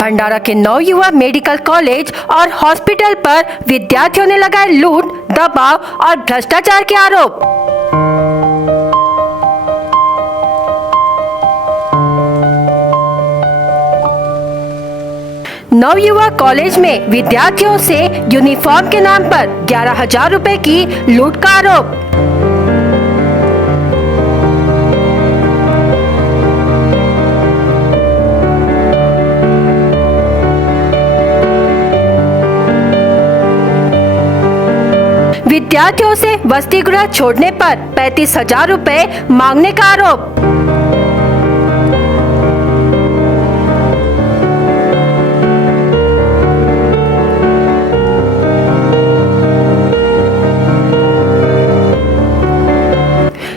भंडारा के नवयुवा medical college और hospital पर विद्यार्थियों ने लगाए लूट, दबाव और भ्रष्टाचार के आरोप। नवयुवा कॉलेज में विद्यार्थियों से यूनिफॉर्म के नाम पर 11,000 रुपए की लूट का आरोप। विद्यार्थियों से वसति गृह छोड़ने पर 35,000 रुपए मांगने का आरोप।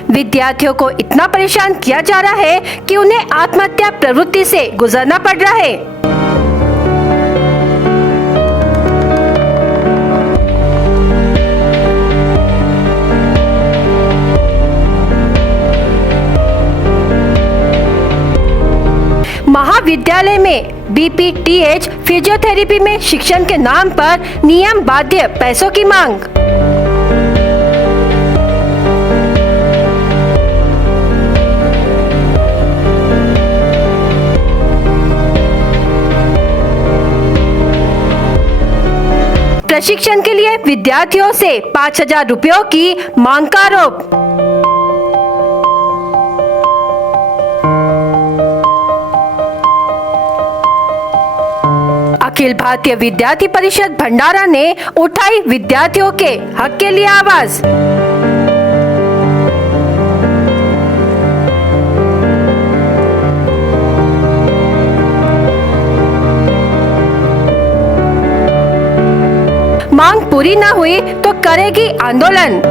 विद्यार्थियों को इतना परेशान किया जा रहा है कि उन्हें आत्महत्या प्रवृत्ति से गुजरना पड़ रहा है। महाविद्यालय में बीपीटीएच फिजियोथेरेपी में शिक्षण के नाम पर नियम बाध्य पैसों की मांग। प्रशिक्षण के लिए विद्यार्थियों से 5,000 रुपयों की मांग का आरोप। अखिल भारतीय विद्यार्थी परिषद भंडारा ने उठाई विद्यार्थियों के हक के लिए आवाज। मांग पूरी न हुई तो करेगी आंदोलन।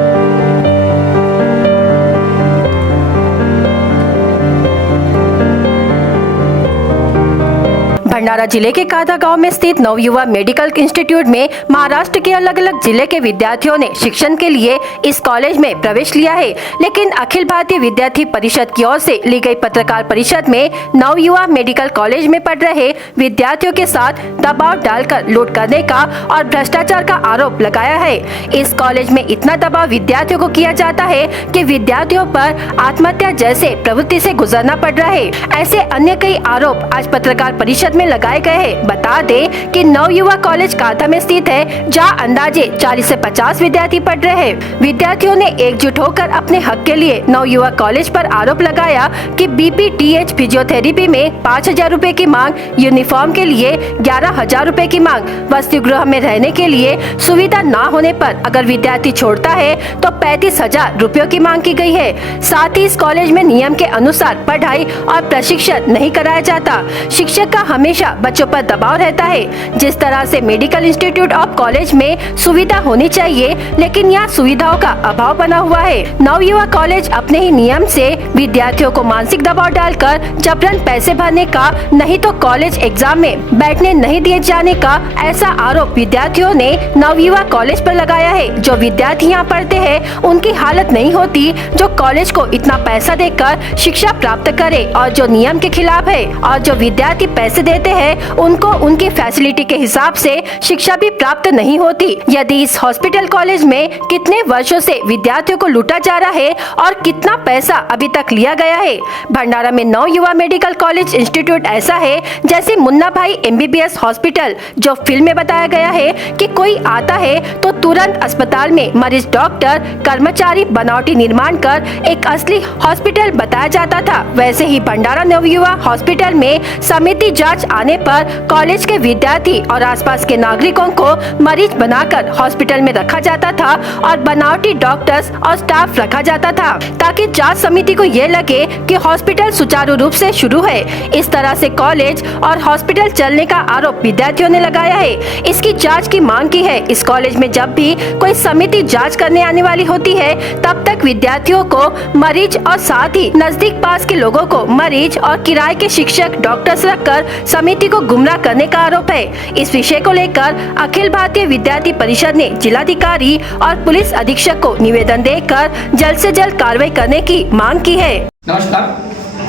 भंडारा जिले के कादा गांव में स्थित नवयुवा मेडिकल इंस्टीट्यूट में महाराष्ट्र के अलग अलग जिले के विद्यार्थियों ने शिक्षण के लिए इस कॉलेज में प्रवेश लिया है, लेकिन अखिल भारतीय विद्यार्थी परिषद की ओर से ली गई पत्रकार परिषद में नवयुवा मेडिकल कॉलेज में पढ़ रहे विद्यार्थियों के साथ दबाव डालकर लूट करने का और भ्रष्टाचार का आरोप लगाया है। इस कॉलेज में इतना दबाव विद्यार्थियों को किया जाता है कि विद्यार्थियों पर आत्महत्या जैसे प्रवृत्ति से गुजरना पड़ रहा है। ऐसे अन्य कई आरोप आज पत्रकार परिषद में लगाए गए हैं। बता दें कि नवयुवा कॉलेज काथा में स्थित है, जहां अंदाजे 40 से 50 विद्यार्थी पढ़ रहे हैं। विद्यार्थियों ने एकजुट होकर अपने हक के लिए नवयुवा कॉलेज पर आरोप लगाया कि बीपीटीएच फिजियोथेरेपी में 5,000 रुपए की मांग, यूनिफॉर्म के लिए 11,000 रुपए की मांग, वसति गृह में रहने के लिए सुविधा न होने पर अगर विद्यार्थी छोड़ता है तो 35,000 रुपयों की मांग की गई है। साथ ही इस कॉलेज में नियम के अनुसार पढ़ाई और प्रशिक्षण नहीं कराया जाता। शिक्षक का हमेशा बच्चों पर दबाव रहता है। जिस तरह से मेडिकल इंस्टीट्यूट ऑफ कॉलेज में सुविधा होनी चाहिए, लेकिन यहाँ सुविधाओं का अभाव बना हुआ है। नवयुवा कॉलेज अपने ही नियम से विद्यार्थियों को मानसिक दबाव डालकर जबरन पैसे भरने का, नहीं तो कॉलेज एग्जाम में बैठने नहीं दिए जाने का ऐसा आरोप विद्यार्थियों ने नवयुवा कॉलेज पर लगाया है। जो विद्यार्थी यहाँ पढ़ते हैं उनकी हालत नहीं होती जो कॉलेज को इतना पैसा देकर शिक्षा प्राप्त करे, और जो नियम के खिलाफ है। और जो विद्यार्थी पैसे देते हैं उनको उनकी फैसिलिटी के हिसाब से शिक्षा भी प्राप्त नहीं होती। यदि इस हॉस्पिटल कॉलेज में कितने वर्षों से विद्यार्थियों को लूटा जा रहा है और कितना पैसा अभी तक लिया गया है। भंडारा में नवयुवा मेडिकल कॉलेज इंस्टीट्यूट ऐसा है जैसे मुन्ना भाई एमबीबीएस हॉस्पिटल, जो फिल्म में बताया गया है कि कोई आता है तो तुरंत अस्पताल में मरीज, डॉक्टर, कर्मचारी बनावटी निर्माण कर एक असली हॉस्पिटल बताया जाता था। वैसे ही भंडारा नवयुवा हॉस्पिटल में समिति जांच आने पर कॉलेज के विद्यार्थी और आसपास के नागरिकों को मरीज बनाकर हॉस्पिटल में रखा जाता था और बनावटी डॉक्टर्स और स्टाफ रखा जाता था, ताकि जांच समिति को ये लगे कि हॉस्पिटल सुचारू रूप से शुरू है। इस तरह से कॉलेज और हॉस्पिटल चलने का आरोप विद्यार्थियों ने लगाया है। इसकी जांच की मांग की है। इस कॉलेज में जब भी कोई समिति जांच करने आने वाली होती है, तब तक विद्यार्थियों को मरीज और साथ ही नजदीक पास के लोगों को मरीज और किराए के शिक्षक, डॉक्टर्स रखकर समिति को गुमराह करने का आरोप है। इस विषय को लेकर अखिल भारतीय विद्यार्थी परिषद ने जिलाधिकारी और पुलिस अधीक्षक को निवेदन देकर जल्द से जल्द कार्रवाई करने की मांग की है। नमस्कार,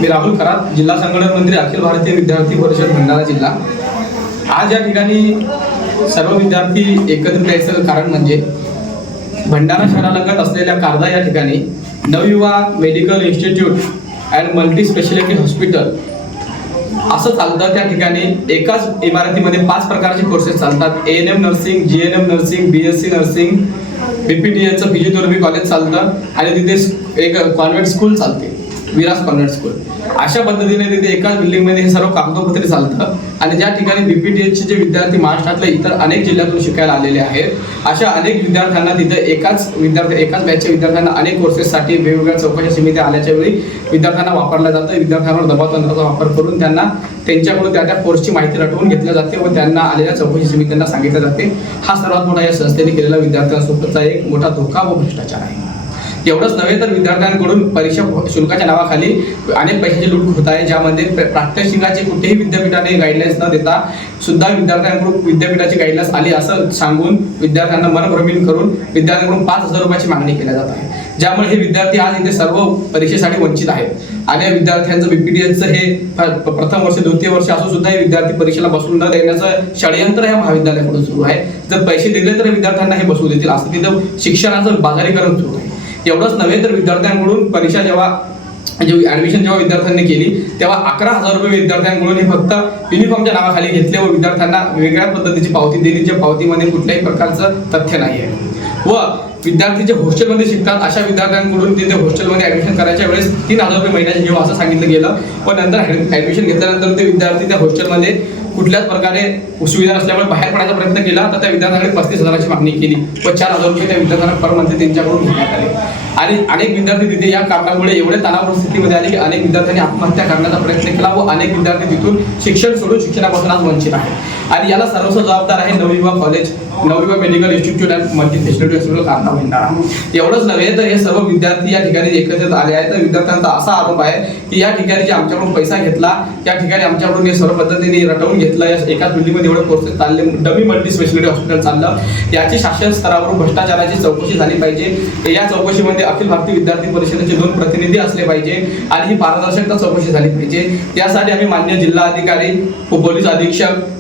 मी राहुल खरात, जिल्हा संघटन मंत्री, अखिल भारतीय विद्यार्थी परिषद भंडारा जिल्हा। आज या ठिकाणी सर्व विद्यार्थी एकत्रित यायचं कारण म्हणजे भंडारा शहरालगत असलेल्या कारदा या ठिकाणी Navyuva medical institute and multi speciality hospital असं चालतं. त्या ठिकाणी एकाच इमारतीमध्ये 5 प्रकारचे कोर्सेस चालतात. ANM nursing, GNM nursing, BSc nursing, BPTचं फिजिओथेरपी कॉलेज चालतं आणि तिथे एक कॉन्व्हेंट स्कूल चालते, विरास कॉन्व्हेंट स्कूल. अशा पद्धतीने तिथे एकाच बिल्डिंगमध्ये हे सर्व कागदोपत्री चालतं आणि ज्या ठिकाणी BPTचे जे विद्यार्थी महाराष्ट्रातल्या इतर अनेक जिल्ह्यातून शिकायला आलेले आहेत, अशा अनेक विद्यार्थ्यांना तिथे एकाच बॅचच्या विद्यार्थ्यांना अनेक कोर्सेससाठी वेगवेगळ्या चौकशा समित्या आल्याच्या वेळी विद्यार्थ्यांना वापरलं जातं. विद्यार्थ्यांवर दबाव तंत्राचा वापर करून त्यांना त्यांच्याकडून त्या कोर्सची माहिती रटवून घेतली जाते व त्यांना आलेल्या चौकशी समित्यांना सांगितलं जाते. हा सर्वात मोठा या संस्थेने केलेला विद्यार्थ्यांसोबतचा एक मोठा धोका व भ्रष्टाचार आहे. एवढंच नव्हे तर विद्यार्थ्यांकडून परीक्षा शुल्काच्या नावाखाली अनेक पैशाची लूट होत आहे, ज्यामध्ये प्रात्यक्षिकाची कुठेही विद्यापीठाने गाईडलाईन्स न देता सुद्धा विद्यार्थ्यांकडून विद्यापीठाची गाईडलाईन्स आली असं सांगून विद्यार्थ्यांना मनभ्रमित करून विद्यार्थ्यांकडून 5,000 रुपयाची मागणी केली जात आहे, ज्यामुळे हे विद्यार्थी आज इथे सर्व परीक्षेसाठी वंचित आहेत. आणि या विद्यार्थ्यांचं BPTचं हे प्रथम वर्ष द्वितीय वर्ष असून सुद्धा हे विद्यार्थी परीक्षेला बसवून न देण्याचं षडयंत्र या महाविद्यालयाकडून सुरू आहे. जर पैसे दिले तर विद्यार्थ्यांना हे बसवू देतील असं तिथं शिक्षणाचं बाजारीकरण सुरू आहे. एवढंच नव्हे तर विद्यार्थ्यांकडून परीक्षा जेव्हा ऍडमिशन विद्यार्थ्यांनी केली तेव्हा 11,000 रुपये विद्यार्थ्यांकडून हे फक्त युनिफॉर्मच्या नावाखाली घेतले व विद्यार्थ्यांना वेगळ्या पद्धतीची पावती दिली, ज्या पावतीमध्ये कुठल्याही प्रकारचं तथ्य नाही आहे. व विद्यार्थी जे हॉस्टेलमध्ये शिकतात अशा विद्यार्थ्यांकडून तिथे हॉस्टेलमध्ये ऍडमिशन करायच्या वेळेस 3,000 रुपये महिन्याचे घेऊ असं सांगितलं गेलं. पण नंतर ऍडमिशन घेतल्यानंतर ते विद्यार्थी त्या हॉस्टेलमध्ये कुठल्याच प्रकारे सुविधा नसल्यामुळे बाहेर पडायचा प्रयत्न केला तर त्या विद्यार्थ्यांकडे 35,000ची मागणी केली व 4,000 रुपये त्या विद्यार्थ्यांना पर मंथ त्यांच्याकडून घेण्यात आले. आणि अनेक विद्यार्थी तिथे या कारणामुळे एवढे तणावपूर्ण स्थितीमध्ये आले की अनेक विद्यार्थ्यांनी आत्महत्या करण्याचा प्रयत्न केला व अनेक विद्यार्थी तिथून शिक्षण सोडून शिक्षणापासून आज वंचित आहे. आणि याला सर्वस्व जबाबदार आहे Navyuva medical institute and multi speciality hospital Karda Bhandara. एवढंच नव्हे तर हे सर्व विद्यार्थी या ठिकाणी एकत्रित आले आहेत. तर विद्यार्थ्यांचा असा आरोप आहे की या ठिकाणी जे आमच्याकडून पैसा घेतला त्या ठिकाणी आमच्याकडून हे सर्व पद्धतीने रटवून घेतलं. या एकाच बिल्डिंगमध्ये एवढे कोर्सेस चालले, डमी मल्टी स्पेशालिटी हॉस्पिटल चाललं. याची शासन स्तरावरून भ्रष्टाचाराची चौकशी झाली पाहिजे. या चौकशीमध्ये अखिल भारतीय विद्यार्थी परिषदेचे 2 प्रतिनिधी असले पाहिजे आणि ही पारदर्शकता चौकशी झाली पाहिजे. यासाठी आम्ही मान्य जिल्हा अधिकारी, पोलीस अधीक्षक,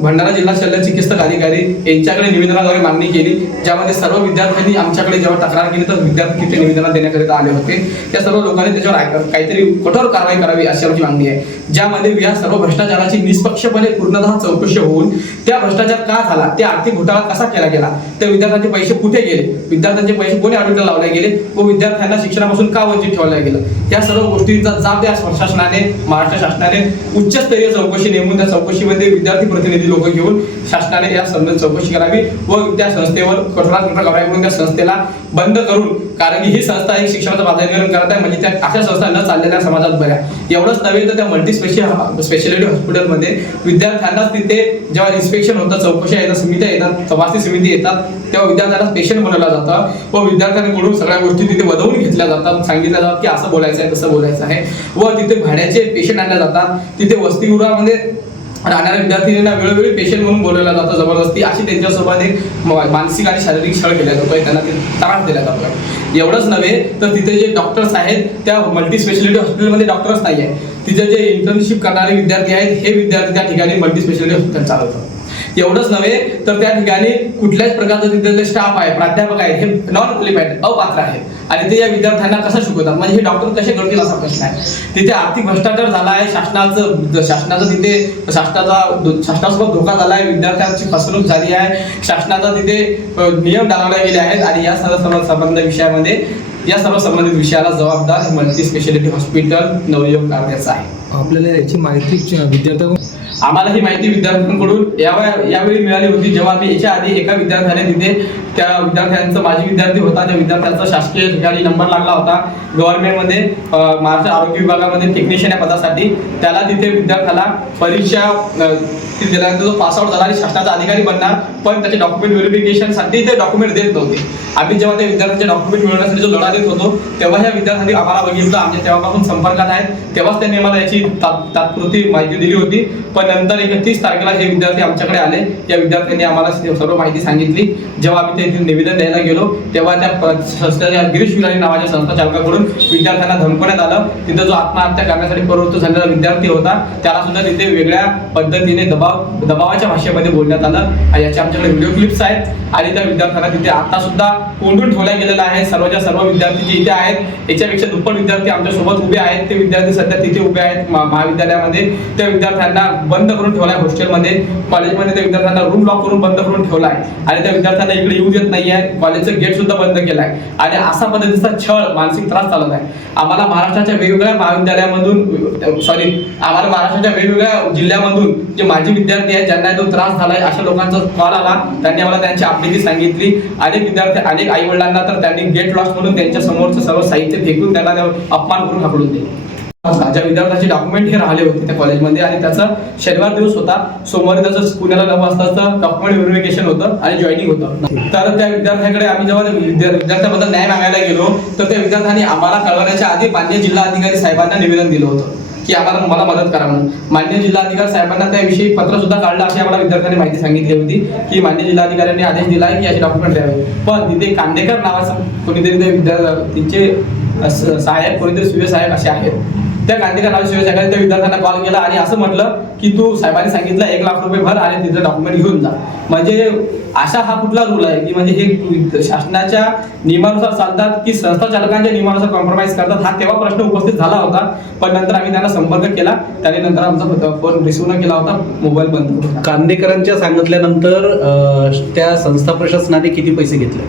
भंडारा जिल्हा शल्य चिकित्सक अधिकारी यांच्याकडे निवेदनाद्वारे मागणी केली, ज्यामध्ये सर्व विद्यार्थ्यांनी आमच्याकडे जेव्हा तक्रार केली तर विद्यार्थी तिथे निवेदन देण्याकरिता आले होते. त्या सर्व लोकांनी त्याच्यावर काहीतरी कठोर कारवाई करावी अशी आमची मागणी आहे, ज्यामध्ये या सर्व भ्रष्टाचाराची निष्पक्षपणे पूर्णतः चौकशी होऊन त्या भ्रष्टाचार का झाला, ते आर्थिक घोटाळा कसा केला गेला, त्या विद्यार्थ्यांचे पैसे कुठे गेले, विद्यार्थ्यांचे पैसे कोणी ऑडिटला लावले गेले व विद्यार्थ्यांना शिक्षणापासून का वंचित ठेवलं गेलं, या सर्व गोष्टींचा जाब या शासनाने, महाराष्ट्र शासनाने उच्चस्तरीय चौकशी नेमून त्या चौकशीमध्ये विद्यार्थी प्रतिनिधी लोक घेऊन शासनाने या संबंधित चौकशी करावी व त्या संस्थेवर कठोरात कठोर कारवाई करून त्या संस्थेला बंद करून, कारण की ही संस्था एक शिक्षणाचं बाजारीकरण करत आहे, म्हणजे त्या अशा संस्था न चाललेल्या समाजात बऱ्या. एवढंच नव्हे तर त्या मल्टी स्पेशालिटी हॉस्पिटलमध्ये विद्यार्थ्यांना तिथे जेव्हा इन्स्पेक्शन होतं, चौकशा येतात, समित्या येतात, तपासणी समिती येतात, तेव्हा विद्यार्थ्यांना पेशंट बनवलं जातं व विद्यार्थ्यांकडून सगळ्या गोष्टी तिथे वधवून घेतल्या जातात, सांगितल्या जातात की असं बोलायचं आहे, तसं बोलायचं आहे व तिथे भाड्याचे पेशंट आणले जातात. तिथे वसतिगृहामध्ये राहणाऱ्या विद्यार्थ्यांना वेळोवेळी पेशंट म्हणून बोलवलं जातं जबरदस्ती. अशी त्यांच्यासोबत एक मानसिक आणि शारीरिक छळ केला जातोय, त्यांना त्रास दिला जातोय. एवढंच नव्हे तर तिथे जे डॉक्टर्स आहेत त्या मल्टी स्पेशालिटी हॉस्पिटलमध्ये डॉक्टर्स नाही आहे. तिथे जे इंटर्नशिप करणारे विद्यार्थी आहेत हे विद्यार्थी त्या ठिकाणी मल्टी स्पेशालिटी हॉस्पिटल चालवतात. एवढंच नव्हे तर त्या ठिकाणी कुठल्याच प्रकारचं तिथे स्टाफ आहे, प्राध्यापक आहेत, हे नॉन क्वालिफाईड, अपात्र आहेत आणि ते या विद्यार्थ्यांना कसं शिकवतात, म्हणजे हे डॉक्टर कसे घडतील असा प्रश्न आहे. तिथे आर्थिक भ्रष्टाचार झाला आहे, शासनासोबत धोका झाला आहे, विद्यार्थ्यांची फसवणूक झाली आहे, शासनाचा तिथे नियम डाळवले गेले आहेत आणि या सर्व संबंधित विषयाला जबाबदार मल्टी स्पेशालिटी हॉस्पिटल नवयुवक कारद्याचं आहे. आपल्याला याची माहिती विद्यार्थ्यांकडून आम्हाला ही माहिती विद्यार्थ्यांकडून यावेळी मिळाली होती, जेव्हा आम्ही याच्या आधी एका विद्यार्थ्याने तिथे त्या विद्यार्थ्यांचा माजी विद्यार्थी होता, त्या विद्यार्थ्यांचा शासकीय ठिकाणी नंबर लागला होता गव्हर्नमेंटमध्ये, महाराष्ट्र आरोग्य विभागामध्ये टेक्निशियन या पदासाठी. त्याला तिथे विद्यार्थ्याला परीक्षा दिल्यानंतर जो पासआउट झाला आणि शासनाचा अधिकारी बनणार पण त्याचे डॉक्युमेंट व्हेरिफिकेशनसाठी ते डॉक्युमेंट देत नव्हते. आम्ही जेव्हा त्या विद्यार्थ्यांचे डॉक्युमेंट मिळवण्यासाठी जो लढा देत होतो तेव्हा ह्या विद्यार्थ्यांनी आम्हाला बघितलं, आमच्या तेव्हापासून संपर्कात आहेत, तेव्हाच त्यांनी आम्हाला याची तात्पुरती माहिती दिली होती. पण नंतर 31 तारखेला हे विद्यार्थी आमच्याकडे आले. या विद्यार्थ्यांनी आम्हाला सर्व माहिती सांगितली. जेव्हा आम्ही ते निवेदन द्यायला गेलो तेव्हा त्या संस्थेच्या गिरीश विलारी नावाच्या संस्था चालकाकडून विद्यार्थ्यांना धमकवण्यात आलं. तिथं जो आत्महत्या करण्यासाठी प्रवृत्त झालेला विद्यार्थी होता त्याला सुद्धा तिथे वेगळ्या पद्धतीने दबावाच्या भाषेमध्ये बोलण्यात आलं. याचे आमच्याकडे व्हिडिओ क्लिप्स आहेत आणि त्या विद्यार्थ्यांना तिथे आता सुद्धा कोंडून ठेवल्या गेलेला आहे. सर्वच्या सर्व विद्यार्थी जे इथे आहेत याच्यापेक्षा दुप्पट विद्यार्थी आमच्या सोबत उभे आहेत. ते विद्यार्थी सध्या तिथे उभे आहेत महाविद्यालयामध्ये. त्या विद्यार्थ्यांना बंद करून ठेवलाय हॉस्टेलमध्ये. कॉलेजमध्ये त्या विद्यार्थ्यांना रूम लॉक करून बंद करून ठेवलाय आणि त्या विद्यार्थ्यांना इकडे येऊ देत नाहीये. कॉलेजचं गेट सुद्धा बंद केलाय आणि असा पद्धतीचा छळ मानसिक त्रास चालत आहे. आम्हाला महाराष्ट्राच्या वेगवेगळ्या महाविद्यालयामधून आम्हाला महाराष्ट्राच्या वेगवेगळ्या जिल्ह्यामधून जे माजी विद्यार्थी आहेत ज्यांना तो त्रास झालाय अशा लोकांचा कॉल आला. त्यांनी आम्हाला त्यांची आपली सांगितली. अनेक विद्यार्थी अनेक आई वडिलांना तर त्यांनी गेट लॉस म्हणून त्यांच्या समोरचं सर्व साहित्य फेकून त्यांना अपमान करून हाकलून दिले. ज्या विद्यार्थ्याचे डॉक्युमेंट हे राहिले होते त्या कॉलेजमध्ये आणि त्याचा शनिवार दिवस होता. सोमवारी त्याचं पुण्याला 9 वाजताचं डॉक्युमेंट व्हेरिफिकेशन होतं आणि जॉईनिंग होतं. तर त्या विद्यार्थ्याकडे आम्ही जेव्हा विद्यार्थ्याबद्दल न्याय मागायला गेलो तर त्या विद्यार्थ्यांनी आम्हाला कळवण्याच्या आधी मान्य जिल्हाधिकारी साहेबांना निवेदन दिलं होतं की मला मदत करा म्हणून. मान्य जिल्हाधिकारी साहेबांना त्याविषयी पत्र सुद्धा काढलं अशी आम्हाला विद्यार्थ्यांनी माहिती सांगितली होती की मान्य जिल्हाधिकाऱ्यांनी आदेश दिला आहे की याचे डॉक्युमेंट द्यावे. पण तिथे कांदेकर नावाचं कोणीतरी त्या तिचे सहाय्यक कोणीतरी सूर्य सहाय्यक असे आहेत. त्या कांदेकर नावाच्या सूर्य सहाय्यकाने त्या विद्यार्थ्यांना कॉल केला आणि असं म्हटलं की तू साहेबांनी सांगितलं 1 लाख रुपये भर आणि तिथं डॉक्युमेंट घेऊन जा. म्हणजे अशा हा कुठला रूल आहे की म्हणजे हे शासनाच्या नियमानुसार चालतात की संस्था चालकांच्या नियमानुसार कॉम्प्रोमाइज करतात. हा तेव्हा प्रश्न उपस्थित झाला होता. पण नंतर आम्ही त्यांना संपर्क केला. त्याने नंतर आमचा फोन रिसिव्ह न केला होता, मोबाईल बंद होता. कांदेकरांच्या सांगितल्यानंतर त्या संस्था प्रशासनाने किती पैसे घेतले?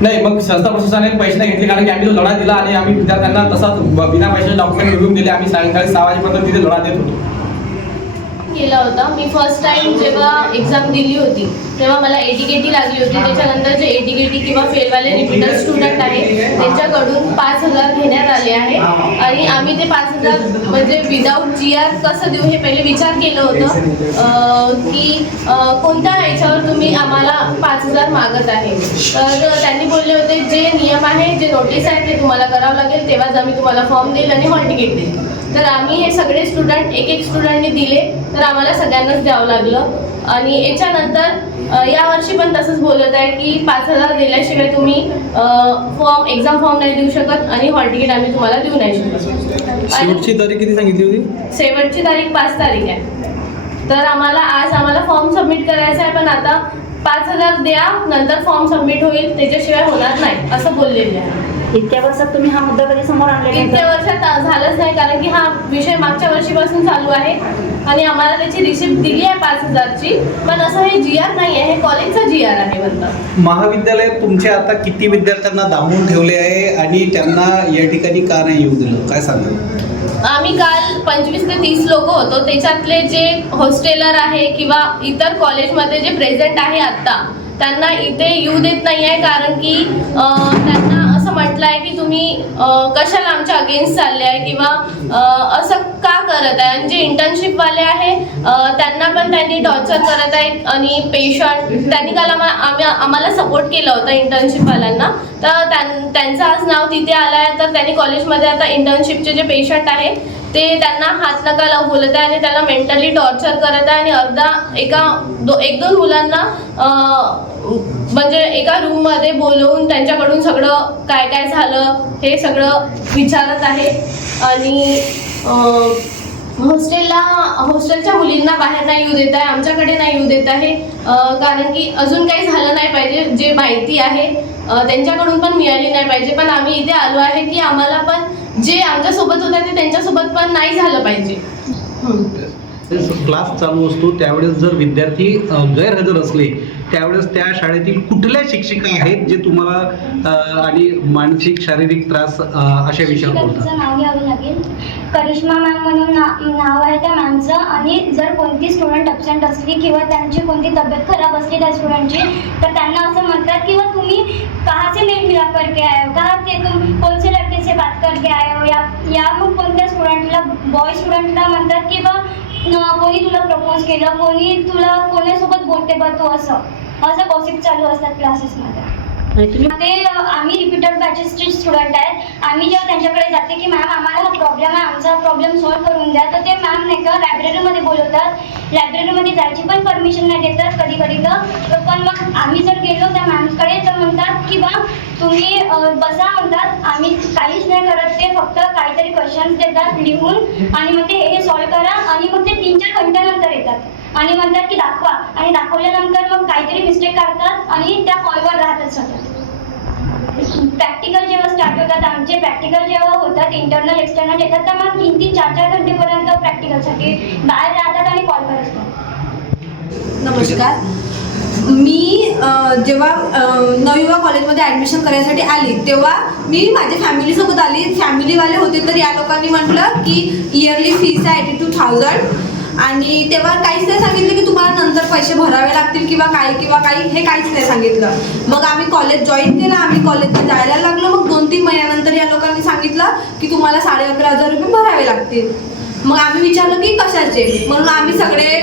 नाही, मग संस्था प्रशासनाने पैसे नाही घेतले कारण की आम्ही तो लढा दिला आणि आम्ही विद्यार्थ्यांना तसाच बिना पैशाचे डॉक्युमेंट मिळवून दिले. आम्ही सायंकाळी 6 वाजेपर्यंत तिथे लढा देत होतो. केला होता. मी फर्स्ट टाइम जेव्हा एक्झाम दिली होती तेव्हा मला एटीकेटी लागली होती. त्याच्यानंतर जे एटीकेटी किंवा फेलवाले रिपीटर स्टुडंट आहेत त्यांच्याकडून 5,000 घेण्यात आले आहे आणि आम्ही ते 5,000 म्हणजे विदाऊट GR कसं देऊ हे पहिले विचार केलं होतं की कोणत्या याच्यावर तुम्ही आम्हाला 5,000 मागत आहे. तर त्यांनी बोलले होते जे नियम आहे जे नोटीस आहे ते तुम्हाला करावं लागेल, तेव्हाच आम्ही तुम्हाला फॉर्म देईल आणि हॉल तिकीट देईल. तर आम्ही हे सगळे स्टुडंट एक स्टुडंटने दिले तर आम्हाला सगळ्यांनाच द्यावं लागलं. आणि याच्यानंतर यावर्षी पण तसंच बोलत आहे की 5,000 दिल्याशिवाय तुम्ही एक्झाम फॉर्म नाही देऊ शकत आणि हॉल तिकीट आम्ही तुम्हाला देऊ नाही शकत. शेवटची तारीख किती सांगितली होती? शेवटची तारीख 5 तारीख आहे. तर आम्हाला फॉर्म सबमिट करायचा आहे पण आता 5,000 द्या नंतर फॉर्म सबमिट होईल, त्याच्याशिवाय होणार नाही असं बोललेले आहे. इतक्या वर्षात तुम्ही हा मुद्दा कधी समोर आणला? इतक्या वर्षात झालंच नाही कारण की हा विषय मागच्या वर्षीपासून चालू आहे आणि आम्हाला त्याची रिसिप्ट दिली आहे 5,000ची. पण असं हे GR नाही आहे, हे कॉलेजचा GR आहे म्हणतात. महाविद्यालयात तुमच्या आता किती विद्यार्थ्यांना दाबून ठेवले आहे आणि त्यांना या ठिकाणी का नाही येऊ दिलं, काय सांगा? आम्ही काल 25 ते 30 लोक होतो. त्याच्यातले जे हॉस्टेलर आहे किंवा इतर कॉलेजमध्ये जे प्रेझेंट आहे आत्ता त्यांना इथे येऊ देत नाही आहे कारण की त्यांना असं म्हटलं आहे की तुम्ही कशाला आमच्या अगेन्स्ट चालले आहे किंवा असं का करत आहे. आणि जे इंटर्नशिपवाले आहे त्यांना पण त्यांनी टॉर्चर करत आहेत आणि पेशंट त्यांनी काल आम्हाला सपोर्ट केला होता इंटर्नशिपवाल्यांना. तर त्यांचं आज नाव तिथे आलं आहे. तर त्यांनी कॉलेजमध्ये आता इंटर्नशिपचे जे पेशंट आहे ते त्यांना हात नका लावू बोलत आहे आणि त्यांना मेंटली टॉर्चर करत आहे आणि एक दोन मुलांना म्हणजे एका रूममध्ये बोलवून त्यांच्याकडून सगळं काय काय झालं हे सगळं विचारत आहे. आणि हॉस्टेलच्या मुलींना बाहेर नाही येऊ देत आहे, आमच्याकडे नाही येऊ देत आहे कारण की अजून काही झालं नाही पाहिजे. जे माहिती आहे त्यांच्याकडून पण मिळाली नाही पाहिजे. पण आम्ही इथे आलो आहे की आम्हाला पण जे आमच्यासोबत होतं ते त्यांच्यासोबत पण नाही झालं पाहिजे. क्लास चालू असतो त्यावेळेस जर विद्यार्थी गैरहजर असले त्यावेळेस त्या शाळेतील कुठल्या शिक्षिका आहेत जे तुम्हाला आणि मानसिक शारीरिक त्रास अशा विषयावर बोलतात? नाव घ्यावं लागेल. करिश्मा मॅम म्हणून नाव आहे त्या मॅमचं. आणि जर कोणती स्टुडंट ॲब्सेंट असली किंवा त्यांची कोणती तब्येत खराब असली त्या स्टुडंटची तर त्यांना असं म्हणतात की तुम्ही कहाँ से मेल मिलाप करके आए हो, कहाँ से तुम कौन से लड़के से बात करके आए हो. या मग कोणत्या स्टुडंटला बॉय स्टुडंटला म्हणतात की कोणी तुला प्रपोज केलं, कोणी तुला कोणासोबत बोलते बा तू असं. असं गॉसिप चालू असतात क्लासेसमध्ये. ते आम्ही रिपीटेड बॅचेसचे स्टुडंट आहेत. आम्ही जेव्हा त्यांच्याकडे जाते की मॅम आम्हाला हा प्रॉब्लेम आहे, आमचा प्रॉब्लेम सॉल्व्ह करून द्या, तर ते मॅम नाही का लायब्ररीमध्ये बोलवतात. लायब्ररीमध्ये जायची पण परमिशन नाही देतात कधी कधी तर. पण मग आम्ही जर गेलो त्या मॅमकडे तर म्हणतात की बा तुम्ही बसा म्हणतात. आम्ही काहीच नाही करत, ते फक्त काहीतरी क्वेश्चन्स देतात लिहून आणि मग ते हे सॉल्व्ह करा आणि मग ते 3-4 घंट्यानंतर येतात आणि म्हणतात की दाखवा आणि दाखवल्यानंतर मग काहीतरी मिस्टेक काढतात आणि त्या कॉलवर राहतात सगळं. प्रॅक्टिकल जेव्हा स्टार्ट होतात आमचे, प्रॅक्टिकल जेव्हा होतात इंटरनल एक्सटर्नल येतात तर मग 3-3, 4-4 घंटेपर्यंत प्रॅक्टिकलसाठी बाहेर राहतात आणि कॉल करत असतात. नमस्कार. मी जेव्हा नवयुवा कॉलेजमध्ये ॲडमिशन करायसाठी आली तेव्हा मी माझ्या फॅमिलीसोबत आली. फॅमिलीवाले होते तर या लोकांनी म्हटलं की इयरली फीस आहे 82,000 आणि तेव्हा काहीच नाही सांगितलं की तुम्हाला नंतर पैसे भरावे लागतील किंवा काही हे काहीच नाही सांगितलं. मग आम्ही कॉलेज जॉईन केलं, आम्ही कॉलेजला जायला लागलो. मग 2-3 महिन्यानंतर या लोकांनी सांगितलं की तुम्हाला 11,500 रुपये भरावे लागतील. मग आम्ही विचारलं की कशाचे, म्हणून आम्ही सगळे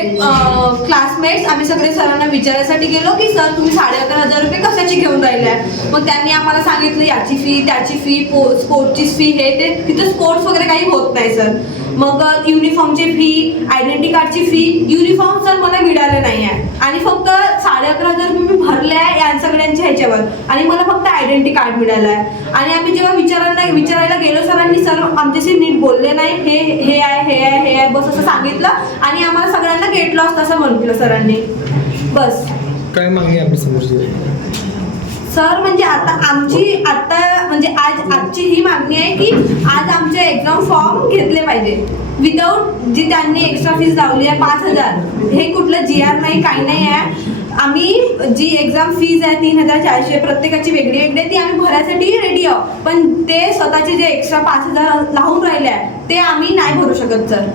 क्लासमेट्स आम्ही सगळे सरांना विचारायसाठी गेलो की सर तुम्ही 11,500 रुपये कशाची घेऊन राहिले आहे. मग त्यांनी आम्हाला सांगितलं याची फी, त्याची फी, स्पोर्टची फी, हे ते. तिथे स्पोर्ट्स वगैरे काही होत नाही सर. मग युनिफॉर्मची फी, आयडेंटिटी कार्डची फी, युनिफॉर्म सर मला मिळाले नाही आहे आणि फक्त 11,500 रुपये मी भरले आहे या सगळ्यांच्या ह्याच्यावर आणि मला फक्त आयडेंटिटी कार्ड मिळालं आहे. आणि आम्ही जेव्हा विचारायला गेलो सरांनी, सर आमच्याशी नीट बोलले नाही, हे आहे बस असं सांगितलं आणि आम्हाला सगळ्यांना गेट लॉस असं म्हटलं सरांनी. बस काय मागणी आपली समोरची सर म्हणजे आजची ही मागणी आहे की आज आमचे एक्झाम फॉर्म घेतले पाहिजे विदाऊट जी त्यांनी एक्स्ट्रा फीस लावली आहे 5,000. हे कुठलं GR नाही, काही नाही आहे. आम्ही जी एक्झाम फीज आहे 3,400 प्रत्येकाची वेगळी ती आम्ही भरायसाठी रेडी आहोत. पण ते स्वतःचे जे एक्स्ट्रा 5,000 लावून राहिले आहे ते आम्ही नाही भरू शकत सर.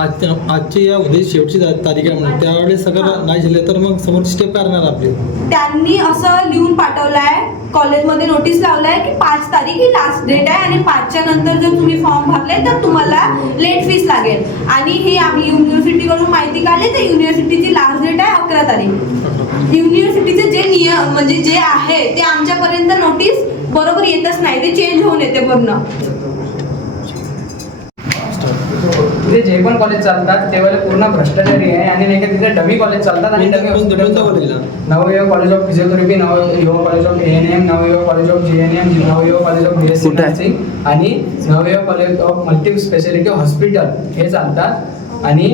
आजची या उद्या शेवटची तारीख आहे म्हणून त्यावेळेस सगळं नाही झालं तर मग समोरची स्टेप करणार आपली. त्यांनी असं लिहून पाठवलं आहे, कॉलेजमध्ये नोटीस लावलं आहे की 5 तारीख ही लास्ट डेट आहे आणि 5च्या नंतर जर तुम्ही फॉर्म भरले तर तुम्हाला लेट फीस लागेल. आणि हे आम्ही युनिव्हर्सिटीकडून माहिती काढली तर युनिव्हर्सिटीची लास्ट डेट आहे 11 तारीख. युनिव्हर्सिटीचे जे नियम म्हणजे जे आहे ते आमच्यापर्यंत नोटीस बरोबर येतच नाही, ते चेंज होऊन येते पूर्ण. तिथे जे पण कॉलेज चालतात तेव्हा पूर्ण भ्रष्टाचारी आहे आणि नाही का तिथे डमी कॉलेज चालतात आणि dummy Navyuva college of physiotherapy, Navyuva college of ANM, Navyuva college of GNM, Navyuva college of BSc nursing आणि Navyuva college of multi speciality hospital हे चालतात. आणि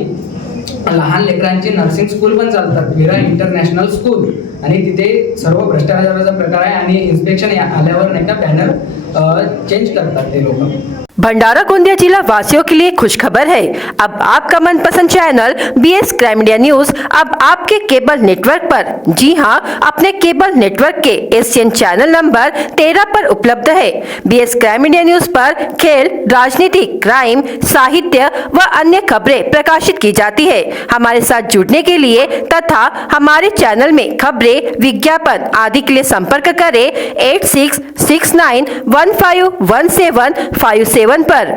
लहान लेकरांची नर्सिंग स्कूल पण चालतात, विरा इंटरनॅशनल स्कूल. आणि तिथे सर्व भ्रष्टाचाराचा प्रकार आहे आणि इन्स्पेक्शन आल्यावर नहीं का बैनर चेंज करतात ते लोग। भंडारा गोंदिया जिला वासियों के लिए खुशखबर है। अब आपका मनपसंद channel BS crime media news अब आपके केबल नेटवर्क पर, जी हां, अपने केबल नेटवर्क के एशियन चैनल नंबर 13 पर उपलब्ध है। BS क्राइम मीडिया न्यूज पर खेल, राजनीति, क्राइम, साहित्य व अन्य खबरें प्रकाशित की जाती है। हमारे साथ जुड़ने के लिए तथा हमारे चैनल में खबरें, विज्ञापन आदि के लिए संपर्क करें 8669151757 पर।